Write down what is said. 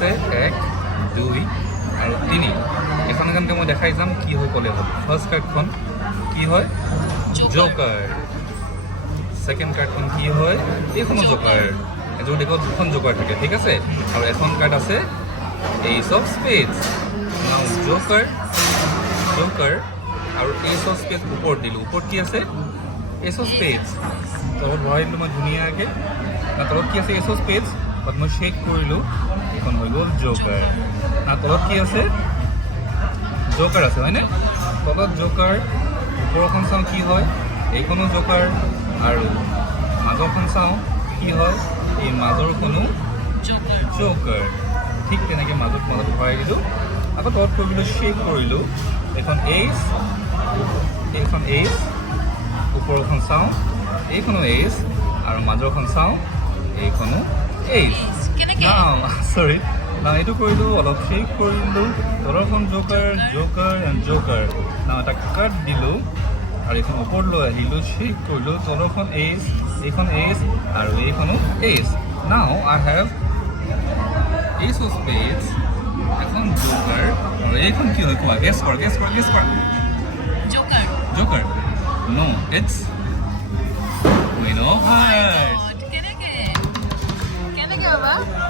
আছে 1 2 আৰু 3 এখন এখনকৈ মই দেখাই যাম কি হয় ক'লে হ'ল ফাৰ্ষ্ট কাৰ্ডখন কি হয় জোকাৰ সেকেন্ড কাৰ্ডখন কি হয় এইখনো জোকাৰ এযোৰ দেখো দুখন জোকাৰ থাকে ঠিক আছে আৰু এখন কাৰ্ড আছে এইচ অফ স্পেডছ নাও জোকাৰ জোকাৰ আৰু এইচ অফ স্পেডছ ওপৰত দিলোঁ ওপৰত কি আছে এইচ অফ স্পেডছ তলত ভৰাই দিলোঁ মই ধুনীয়াকৈ তলত কি আছে এইচ অফ স্পেডছ তাত মই চেক কৰিলোঁ এইখন হৈ গ'ল জোকাৰ তলত কি আছে জোকাৰ আছে হয়নে তলত জোকাৰ ওপৰখন চাওঁ কি হয় এইখনো জোকাৰ আৰু মাজৰখন চাওঁ কি হয় এই মাজৰখনো জোকাৰ ঠিক তেনেকৈ মাজত ভৰাই দিলোঁ আকৌ তলত কৰিবলৈ চেক কৰিলোঁ এইখন এইচ ওপৰখন চাওঁ এইখনো এইচ আৰু মাজৰখন চাওঁ এইখনো এইচ চৰি না এইটো কৰিলোঁ অলপ চেক কৰিলোঁ তলৰখন জোকাৰ জোকাৰ এণ্ড জোকাৰ না এটা কাট দিলোঁ আৰু এইখন ওপৰত লৈ আহিলোঁ চেক কৰিলোঁ তলৰখন এইচ এইখন এইচ আৰু এইখনো ace now I have ace of spades এখন জোকাৰ আৰু এইখন কি হয় কোৱা গেছ কৰা joker no it's queen of hearts কেনেকে বাবা